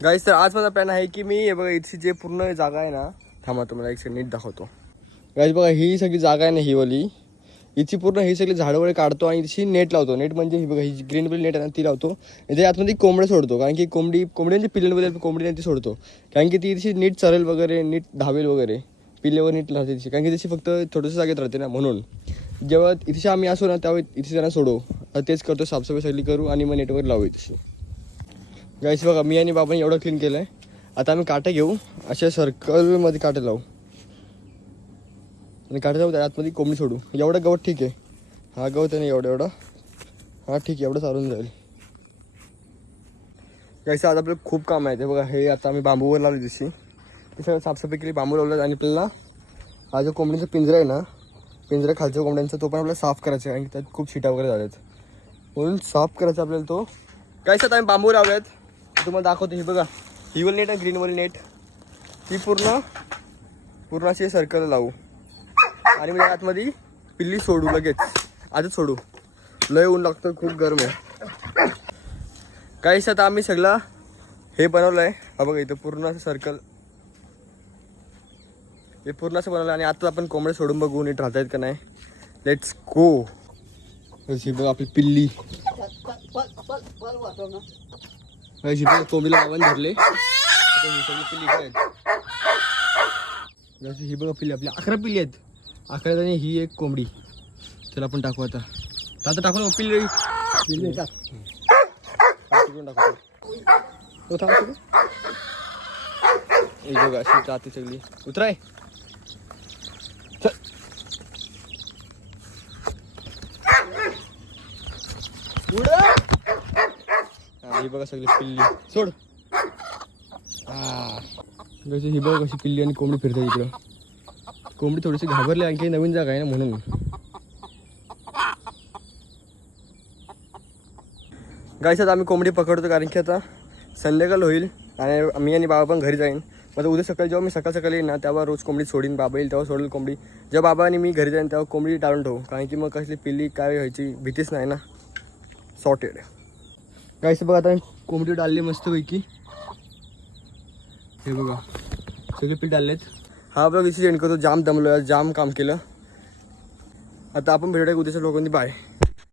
गाईस तर आज माझा प्लॅन आहे की मी हे बघा इथची जे पूर्ण जागा आहे ना, थांबा तुम्हाला एक नीट दाखवतो. गाईस बघा ही सगळी जागा आहे ना, ही वाली इथची पूर्ण ही सगळी झाडं वगैरे काढतो आणि इथची नेट लावतो. नेट म्हणजे ही बघा ही ग्रीन बिल नेट आहे ना ती लावतो. इथे आतमध्ये कोंबडे सोडतो, कारण की कोंबडी म्हणजे पिल्लांमध्ये कोंबडी ती सोडतो, कारण की ती इथची नीट चरेल वगैरे, नीट धावेल वगैरे, पिल्लेवर नीट राहते तिची, कारण की तिची फक्त थोडंसं जागेत राहते ना. म्हणून जेव्हा इथे आम्ही असू ना तेव्हा इथे त्यांना सोडू. तेच करतो, साफसफाई सगळी करू आणि मग नेटवर लावू इथे. गाईस बघा मी आणि बाबांनी एवढं क्लीन केलं आहे. आता आम्ही काटे घेऊ, अशा सर्कलमध्ये काटे लावू आणि काटे लावू त्या आतमध्ये कोंबडी सोडू. एवढं गवत ठीक आहे, हा गवत आहे ना एवढं हा ठीक आहे, एवढं चालून जाईल. गाईस आज आपलं खूप काम आहे ते बघा. हे आता आम्ही बांबूवर लावली दिवशी ते सगळं साफसफाई केली, बांबू लावलं आणि आपल्याला हा जो कोंबडीचा पिंजरा आहे ना, पिंजरा खालच्या कोंबड्यांचा तो पण आपल्याला साफ करायचा आहे, कारण की त्यात खूप शिटा वगैरे झाल्यात, म्हणून साफ करायचा आपल्याला तो. गाईस आता आम्ही बांबू लावल्यात, तुम्हाला दाखवतो. ही बघा ही वाली नेट आहे, ग्रीन वाली नेट, ती पूर्ण अशी सर्कल लावू आणि मग आतमध्ये पिल्ली सोडू, लगेच आजच सोडू. लय ऊन लागतं, खूप गरम आहे. गाईस आता आम्ही सगळं हे बनवलं आहे, हा बघा इथं पूर्ण असं सर्कल हे पूर्ण असं बनवलं आणि आता आपण कोंबडे सोडून बघू नीट राहत आहेत का नाही. Let's go. ही बघा आपली पिल्ली, कोंबडीला आव्हान धरले. ही सगळी पिल्ली काय जशी ही बघा पिल्ली, आपली 11 पिल्ली आहेत, 11 आणि ही एक कोंबडी. चला आपण टाकू आता टाकू ना पिल्ली टाक टाकू तो थांब. ही बघा अशी जाते सगळी, उतराय. ही बघा सगळी पिल्ली सोड. जशी ही बघा कशी पिल्ली आणि कोंबडी फिरते इकडं. कोंबडी थोडीशी घाबरली, आणखी नवीन जागा आहे ना म्हणून. गाईस आता आम्ही कोंबडी पकडतो, कारण की आता संध्याकाळ होईल आणि मी आणि बाबा पण घरी जाईन. मग उद्या सकाळी जेव्हा मी सकाळी येईन ना तेव्हा रोज कोंबडी सोडीन. बाबा येईल तेव्हा सोडेल कोंबडी. जेव्हा बाबा आणि मी घरी जाईन तेव्हा कोंबडी टाळून ठेवू, कारण की मग कसली पिल्ली काय व्हायची भीतीच नाही ना. सॉर्टेड. गाईस बघा आता कोंबडी डालली मस्तपैकी, हे बघा सगळे पीठ डाललेत. हा बघा इथे एंड करतो, जाम दमलो, जाम काम केलं. आता आपण भेटूया उद्याच्या लोकांनी. बाय.